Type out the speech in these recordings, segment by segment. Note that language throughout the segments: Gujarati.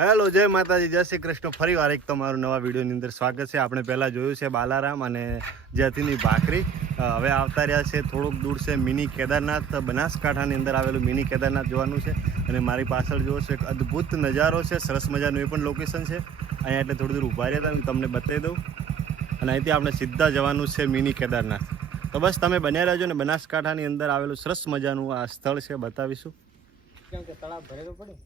હેલો, જય માતાજી, જય શ્રી કૃષ્ણ. ફરી વાર એક તમારું નવા વિડીયોની અંદર સ્વાગત છે. આપણે પહેલાં જોયું છે બાલારામ અને જ્યાંથીની ભાખરી. હવે આવતા રહ્યા છે થોડુંક દૂર છે મિની કેદારનાથ, બનાસકાંઠાની અંદર આવેલું મિની કેદારનાથ જોવાનું છે. અને મારી પાછળ જોવો છો એક અદ્ભુત નજારો છે, સરસ મજાનું એ પણ લોકેશન છે. અહીંયા એટલે થોડી દૂર ઊભા રહ્યા હતા, તમને બતાવી દઉં. અને અહીંથી આપણે સીધા જવાનું છે મિની કેદારનાથ. તો બસ તમે બન્યા રહેજો ને. બનાસકાંઠાની અંદર આવેલું સરસ મજાનું આ સ્થળ છે, બતાવીશું. કેમ કે તળાવ ભરેલું પડે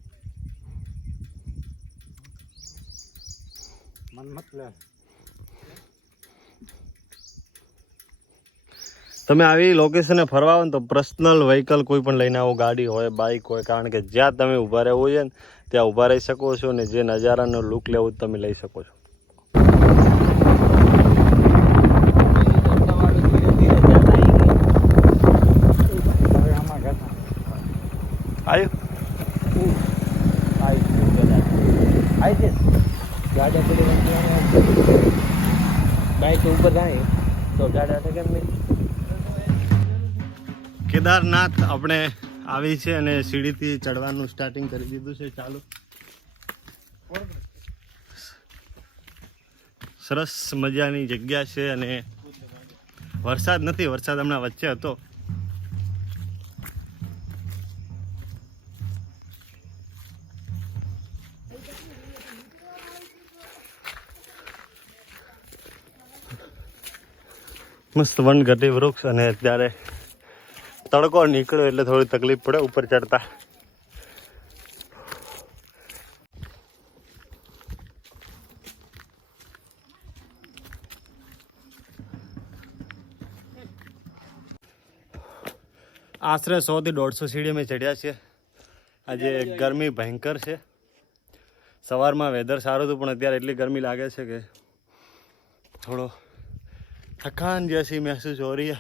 તમે આવી લોકેશને ફરવા આવો ને તો પર્સનલ વ્હીકલ કોઈ પણ લઈને આવો, ગાડી હોય, બાઇક હોય, કારણ કે જ્યાં તમે ઊભા રહેવું છે ને ત્યાં ઊભા રહી શકો છો ને જે નજારાનો લુક લેવું તમે લઈ શકો છો. બાઈક ઉપર જાય તો ગાડા તો કેમ નહીં. કેદારનાથ આપણે આવી છે અને સીડીથી ચડવાનું સ્ટાર્ટિંગ કરી દીધું છે. ચાલો, સરસ મજાની જગ્યા છે અને વરસાદ નથી, વરસાદ હમણાં વચ્ચે હતો. મસ્ત વનગટી વૃક્ષ અને અત્યારે તડકો નીકળ્યો એટલે થોડી તકલીફ પડે ઉપર ચડતા. આશરે 100 થી 150 સીડી અમે ચડ્યા છીએ. આજે ગરમી ભયંકર છે. સવારમાં વેધર સારું હતું પણ અત્યારે એટલી ગરમી લાગે છે કે થોડો थकान जैसी महसूस हो रही है.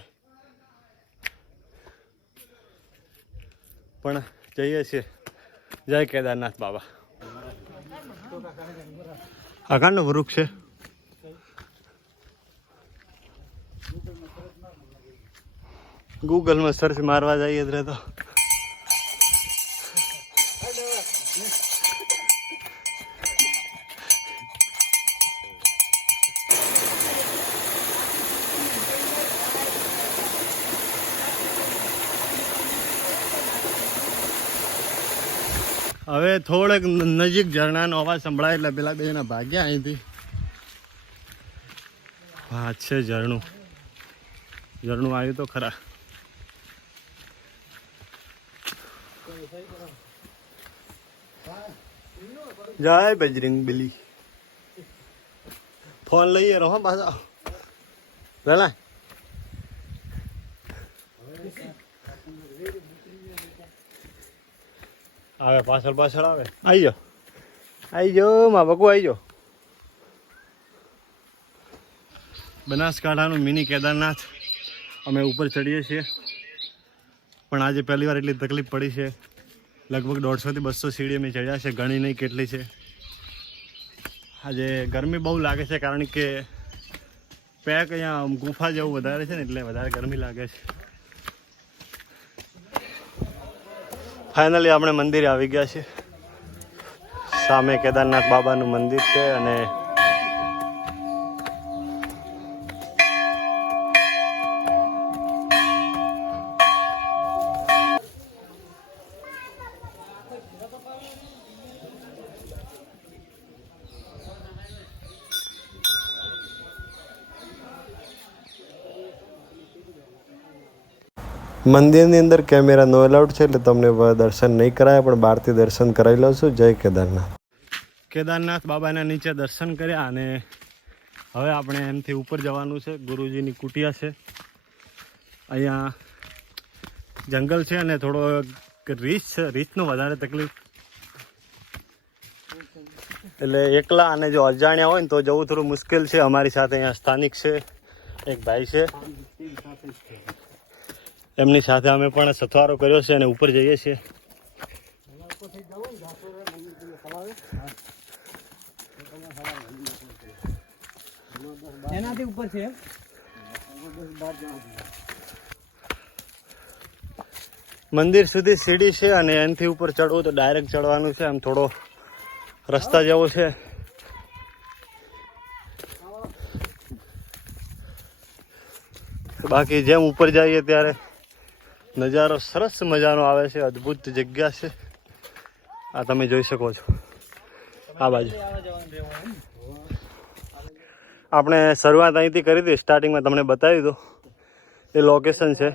પણ જઈએ છીએ. જય કેદારનાથ બાબા. આકાંડનો વૃક્ષ છે. ગૂગલમાં સર્ચ મારવા જઈએ તો હવે થોડેક નજીક ઝરણાનો અવાજ સંભળાય એટલે પેલા બેના ભાગ્યા અહીંથી. હા છે ઝરણું આવ્યું તો ખરા. જય બજરંગ બલી. ફોન લઈએ રહો પાછા પેલા. આવે પાછળ આવે. આવી જાઓ માં બકુ, આવી જાઓ. બનાસકાંઠાનું મિની કેદારનાથ અમે ઉપર ચડીએ છીએ પણ આજે પહેલી વાર એટલી તકલીફ પડી છે. લગભગ 150 થી 200 સીડી અમે ચડ્યા છે, ગણી નહીં કેટલી છે. આજે ગરમી બહુ લાગે છે કારણ કે પેક અહીંયા ગુફા જેવું વધારે છે ને એટલે વધારે ગરમી લાગે છે. ફાઇનલી આપણે મંદિરે આવી ગયા છીએ. સામે કેદારનાથ બાબાનું મંદિર છે અને મંદિરની અંદર કેમેરા નો એલાઉડ છે એટલે તમને દર્શન નહીં કરાય, પણ બહારથી દર્શન કરાવી લઉં છું. જય કેદારનાથ. કેદારનાથ બાબાના નીચે દર્શન કર્યા અને હવે આપણે એમથી ઉપર જવાનું છે. ગુરુજીની કુટિયા છે. અહીંયા જંગલ છે અને થોડો રીચ છે. રીચનો વધારે તકલીફ એટલે એકલા અને જો અજાણ્યા હોય ને તો જવું થોડું મુશ્કેલ છે. અમારી સાથે અહીંયા સ્થાનિક છે, એક ભાઈ છે, એમની સાથે અમે પણ સથવારો કર્યો છે અને ઉપર જઈએ છીએ. એનાથી ઉપર છે. મંદિર સુધી સીડી છે અને એનાથી ઉપર ચડવું તો ડાયરેક્ટ ચડવાનું છે. આમ થોડો રસ્તા જેવો છે. બાકી જેમ ઉપર જઈએ ત્યારે નજારો સરસ મજાનો આવે છે. અદ્ભુત જગ્યા છે. આ તમે જોઈ શકો છો આ બાજુ. આપણે શરૂઆત અહીંથી કરી હતી. સ્ટાર્ટિંગમાં તમને બતાવી દો એ લોકેશન છે.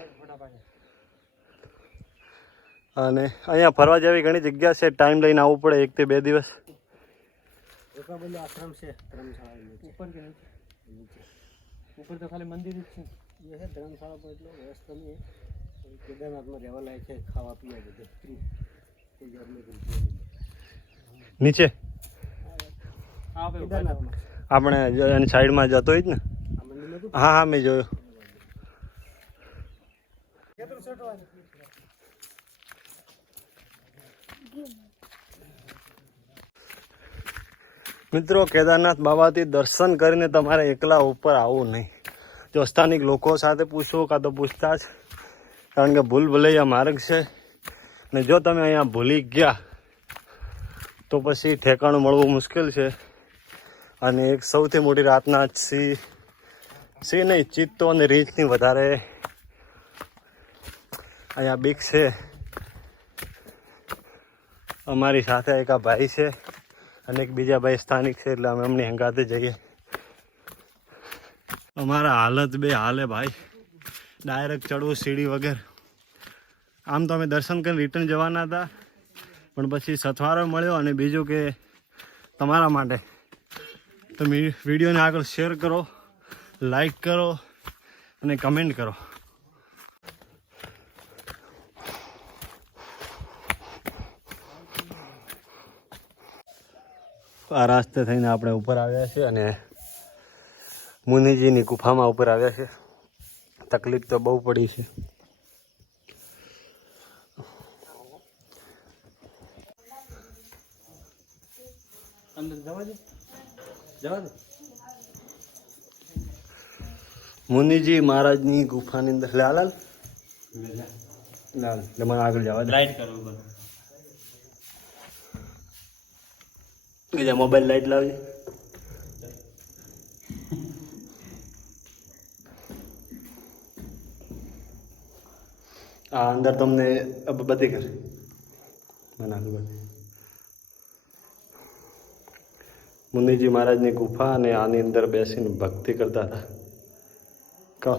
અને અહીંયા ફરવા જેવી ઘણી જગ્યા છે. ટાઈમ લઈને આવવું પડે 1 થી 2 દિવસ. આશ્રમ છે ધર્મશાળા ઉપર તો ખાલી મંદિર જ છે. એ છે ધર્મશાળા પર એટલો વ્યવસ્થા નહીં. કેદારનાથમાં રહેવા લાયક છે. ખાવા પીવા બધું નીચે કેદારનાથમાં આપણે એની સાઈડમાં જતો હોય જ ને. હા હા મેં જોયું. મિત્રો કેદારનાથ બાબાથી દર્શન કરીને તમારે એકલા ઉપર આવવું નહીં. જો સ્થાનિક લોકો સાથે પૂછો કાં તો પૂછતા જ, કારણ કે ભૂલ ભૂલૈયા માર્ગ છે. ને જો તમે અહીંયા ભૂલી ગયા તો પછી ઠેકાણું મળવું મુશ્કેલ છે. અને એક સૌથી મોટી રાતના સિંહ નહીં, ચિત્તો અને રીંછની વધારે અહીંયા બીક છે. અમારી સાથે એક આ ભાઈ છે અને એક બીજા ભાઈ સ્થાનિક છે, એટલે અમે અમને હંગાતે જઈએ. અમારા હાલત બે હાલે ભાઈ. ડાયરેક્ટ ચડવું સીડી વગર. આમ તો અમે દર્શન કરીને રિટર્ન જવાના હતા, પણ પછી સથવારો મળ્યો. અને બીજું કે તમારા માટે તમે વિડીયોને આગળ શેર કરો, લાઈક કરો અને કમેન્ટ કરો. આ રાસ્તે થઈને આપણે ઉપર આવ્યા છીએ અને મુનિજીની ગુફામાં ઉપર આવ્યા છે. તકલીફ તો બહુ પડી છે. અંદર જવા દે, જવા દે. મુનિજી મહારાજની ગુફાની અંદર લાલ લાલ મને આગળ જવા દે. લાઈટ કરો ઉપર. બીજા મોબાઈલ લાઈટ લાવજે. આ અંદર તમને બધી કરે મને મુનિજી મહારાજની ગુફા, અને આની અંદર બેસીને ભક્તિ કરતા હતા. કહો.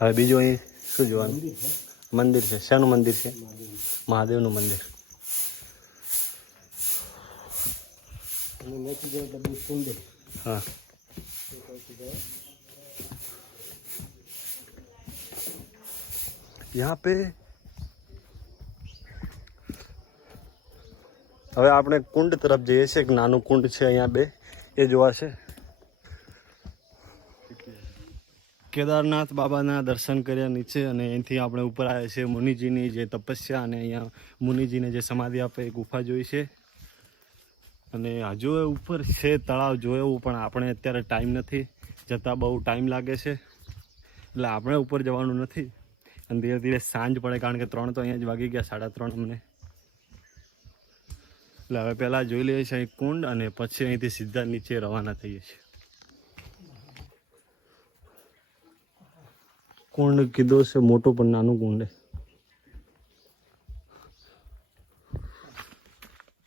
હવે બીજું અહીં શું જોવાનું? મંદિર છે. શાનું મંદિર છે? મહાદેવનું મંદિર. हाँ यहाँ पे હવે આપણે કુંડ તરફ જઈએ છીએ. એક નાનું કુંડ છે અહીંયા બે, એ જોવાશે. કેદારનાથ બાબાના દર્શન કર્યા નીચે, અને અહીંથી આપણે ઉપર આવ્યા છીએ. મુનિજીની જે તપસ્યા અને અહીંયા મુનિજીને જે સમાધિ આપે એ ગુફા જોઈ છે. અને હજુ એ ઉપર છે તળાવ જોયું, પણ આપણે અત્યારે ટાઈમ નથી. જતાં બહુ ટાઈમ લાગે છે, એટલે આપણે ઉપર જવાનું નથી. અને ધીરે ધીરે સાંજ પડે, કારણ કે 3 તો અહીંયા જ વાગી ગયા, 3:30 અમને. એટલે હવે પહેલાં જોઈ લઈએ છીએ અહીં કુંડ, અને પછી અહીંથી સીધા નીચે રવાના થઈએ છીએ. કુંડ કીધું છે મોટું, પણ નાનું કુંડ.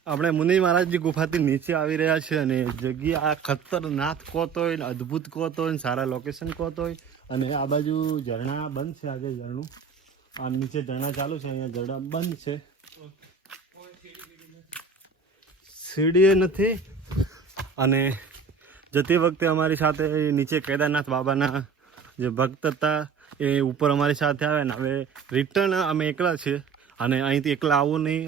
આપણે મુનિ મહારાજની ગુફાથી નીચે આવી રહ્યા છીએ, અને જગ્યા ખતરનાક કોત હોય ને અદ્ભુત કોત હોય ને સારા લોકેશન કોત હોય. અને આ બાજુ ઝરણા બંધ છે. આગળ ઝરણું, આ નીચે ઝરણા ચાલુ છે, અહીંયા ઝરણા બંધ છે. સીડીએ નથી. અને જતી વખતે અમારી સાથે નીચે કેદારનાથ બાબાના જે ભક્ત હતા એ ઉપર અમારી સાથે આવ્યા ને. હવે રિટર્ન અમે એકલા છીએ, અને અહીંથી એકલા આવું નહીં.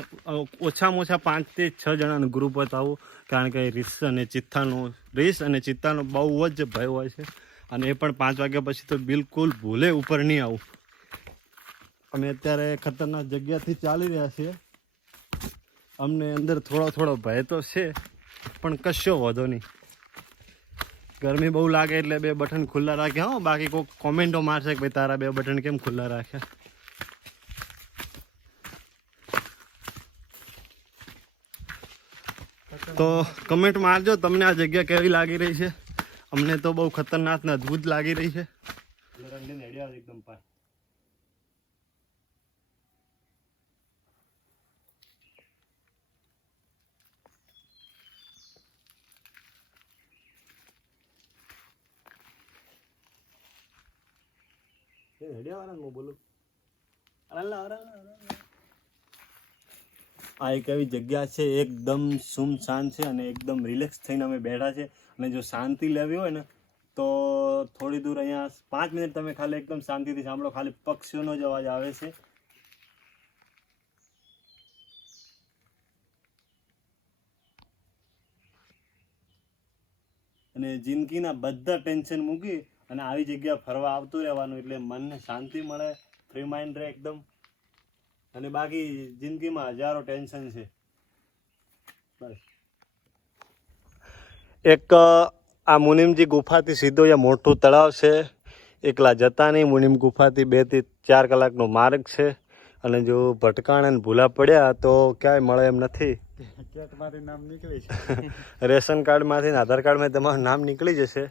ઓછામાં ઓછા 5 થી 6 જણાનું ગ્રુપ જ આવું, કારણ કે રીસ અને ચિત્તાનો બહુ જ ભય હોય છે. અને એ પણ 5 વાગ્યા પછી તો બિલકુલ ભૂલે ઉપર નહીં આવું. અમે અત્યારે ખતરનાક જગ્યાથી ચાલી રહ્યા છીએ, અમને અંદર થોડો ભય તો છે, પણ કશો વાંધો નહીં. ગરમી બહુ લાગે એટલે 2 બટન ખુલ્લા રાખ્યા હો. બાકી કોઈ કોમેન્ટો મારશે કે ભાઈ તારા 2 બટન કેમ ખુલ્લા રાખ્યા. તો કમેન્ટ મારજો તમને આ જગ્યા કેવી લાગી રહી છે. અમને તો બહુ ખતરનાક ને અદ્ભુત લાગી રહી છે. એકદમ આ એક એવી જગ્યા છે એકદમ સુમસાન છે અને એકદમ રિલેક્સ થઈને અમે બેઠા છે. અને જો શાંતિ લેવી હોય ને તો થોડી દૂર અહીંયા 5 મિનિટ તમે ખાલી એકદમ શાંતિથી સાંભળો. ખાલી પક્ષીઓનો જ અવાજ આવે છે. અને જિંદગીના બધા ટેન્શન મૂકી અને આવી જગ્યા ફરવા આવતું રહેવાનું, એટલે મનને શાંતિ મળે, ફ્રી માઇન્ડ રહે એકદમ. અને બાકી જિંદગીમાં હજારો ટેન્શન છે. બસ એક આ મુનિમજી ગુફાથી સીધો અહીંયા મોટું તળાવ છે. એકલા જતા નહીં. મુનિમ ગુફાથી 2 થી 4 કલાકનો માર્ગ છે. અને જો ભટકાણ અને ભૂલા પડ્યા તો ક્યાંય મળે એમ નથી. નામ નીકળી છે રેશન કાર્ડમાંથી ને આધાર કાર્ડમાં તમારું નામ નીકળી જશે.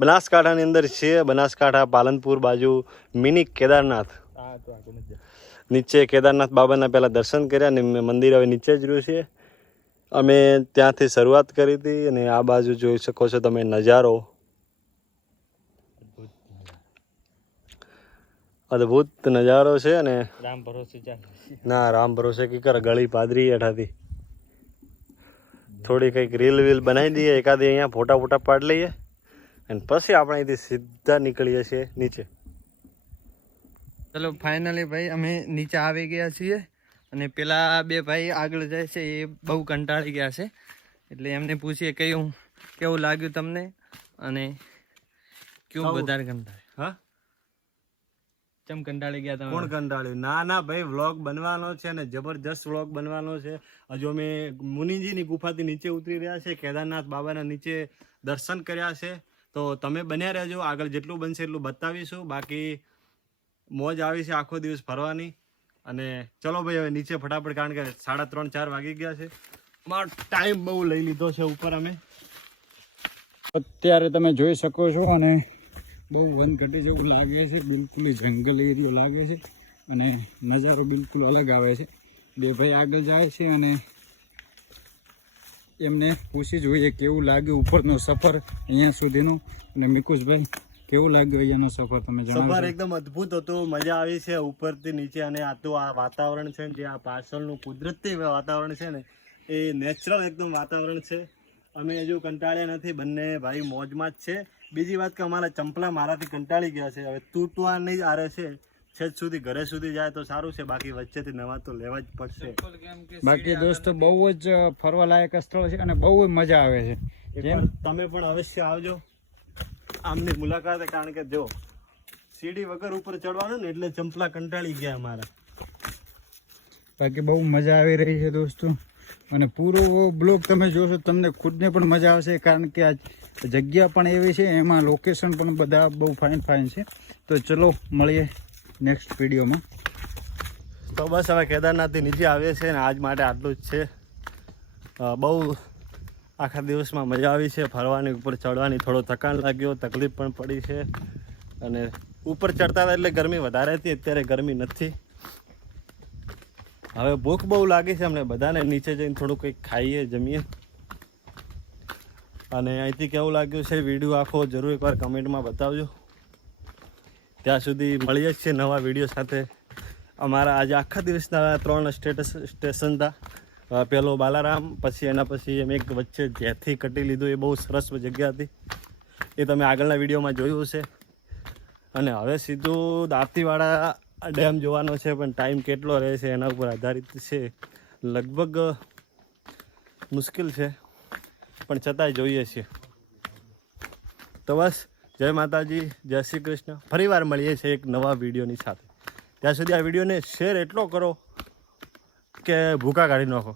બનાસકાંઠાની અંદર છે. બનાસકાંઠા પાલનપુર બાજુ મિની કેદારનાથ. નીચે કેદારનાથ બાબાના પહેલાં દર્શન કર્યા અને મંદિર હવે નીચે જ રહ્યું છે. અમે ત્યાંથી શરૂઆત કરી હતી અને આ બાજુ જોઈ શકો છો તમે નજારો. અદ્ભુત નજારો છે. અને રામ ભરોસે ના રામ ભરોસે કી કર ગળી પાદરી હેઠાથી થોડી કંઈક રીલ વીલ બનાવી દઈએ, એકાદી અહીંયા ફોટા પાડી લઈએ અને પછી આપણે અહીંથી સીધા નીકળીએ છીએ નીચે. ચલો ફાઇનલી ભાઈ અમે નીચે આવી ગયા છીએ અને પેલા 2 ભાઈ આગળ જાય છે એ બહુ કંટાળી ગયા છે. એટલે એમને પૂછીએ કેવું લાગ્યું તમને અને કેવું વધારે કંટાળે. હા ચમ કંટાળી ગયા તમે? કોણ કંટાળ્યું? ના ભાઈ, વ્લોગ બનવાનો છે ને જબરજસ્ત વ્લોગ બનવાનો છે. હજુ અમે મુનિજીની ગુફાથી નીચે ઉતરી રહ્યા છે. કેદારનાથ બાબાના નીચે દર્શન કર્યા છે. તો તમે બન્યા રહેજો. આગળ જેટલું બનશે એટલું બતાવીશું. બાકી મોજ આવી છે આખો દિવસ ફરવાની. અને ચલો ભાઈ હવે નીચે ફટાફટ, કારણ કે 3:30-4 વાગી ગયા છે. અમારો ટાઈમ બહુ લઈ લીધો છે ઉપર અમે. અત્યારે તમે જોઈ શકો છો અને બહુ વનઘટી જેવું લાગે છે. બિલકુલ જંગલ એરિયો લાગે છે અને નજારો બિલકુલ અલગ આવે છે. 2 ભાઈ આગળ જાય છે અને એમને પૂછી જોઈએ કેવું લાગ્યું ઉપરનો સફર અહીંયા સુધીનો. અને મિકુશભાઈ, કેવું લાગ્યું અહીંયાનો સફર તમે જણાવો? સફર એકદમ અદ્ભુત હતો. મજા આવી છે ઉપરથી નીચે. અને આ તો આ વાતાવરણ છે જે આ પાછળનું કુદરતી વાતાવરણ છે ને એ નેચરલ એકદમ વાતાવરણ છે. અમે હજુ કંટાળ્યા નથી. બંને ભાઈ મોજમાં જ છે. બીજી વાત કે અમારા ચંપલા મારાથી કંટાળી ગયા છે. હવે તૂટવા નહીં આરે છે. છેદ સુધી ઘરે સુધી જાય તો સારું છે. બાકી વચ્ચેથી નવા તો લેવા જ પડશે. બાકી દોસ્તો બહુ જ ફરવા લાયક સ્થળ છે અને બહુ મજા આવે છે. તમે પણ અવશ્ય આવજો આમની મુલાકાતે. કારણ કે જો સીડી વગર ઉપર ચડવાનું ને એટલે ચંપલા કંટાળી ગયા અમારા. બાકી બહુ મજા આવી રહી છે દોસ્તો. અને પૂરો બ્લોગ તમે જોશો તમને ખુદને પણ મજા આવશે. કારણ કે આ જગ્યા પણ એવી છે, એમાં લોકેશન પણ બધા બહુ ફાઇન છે. તો ચલો મળીએ નેક્સ્ટ વિડીયોમાં. તો બસ હવે કેદારનાથથી નીચે આવીએ છીએ ને આજ માટે આટલું જ છે. બહુ આખા દિવસમાં મજા આવી છે ફરવાની. ઉપર ચડવાની થોડો થકાન લાગ્યો, તકલીફ પણ પડી છે. અને ઉપર ચડતા હતા એટલે ગરમી વધારે હતી. અત્યારે ગરમી નથી. હવે ભૂખ બહુ લાગી છે અમને બધાને. નીચે જઈને થોડું કંઈક ખાઈએ, જમીએ. અને અહીંથી કેવું લાગ્યું છે વિડીયો આખો જરૂર એકવાર કમેન્ટમાં બતાવજો. ત્યાં સુધી મળીએ જ છીએ નવા વિડીયો સાથે. અમારા આજે આખા દિવસના 3 સ્ટેશન હતા. પહેલો બાલારામ, પછી એના પછી અમે એક વચ્ચે જેથી કટી લીધું. એ બહુ સરસ જગ્યા હતી. એ તમે આગળના વિડીયોમાં જોયું હશે. અને હવે સીધું દાંતીવાડા ડેમ જોવાનો છે. પણ ટાઈમ કેટલો રહે છે એના ઉપર આધારિત છે. લગભગ મુશ્કેલ છે પણ છતાંય જોઈએ છીએ. તો બસ, જય માતાજી, જય શ્રી કૃષ્ણ. ફરીવાર મળીએ છીએ એક નવા વિડીયોની સાથે. ત્યાં સુધી આ વિડીયોને શેર એટલો કરો કે ભૂકા કાઢી નાખો?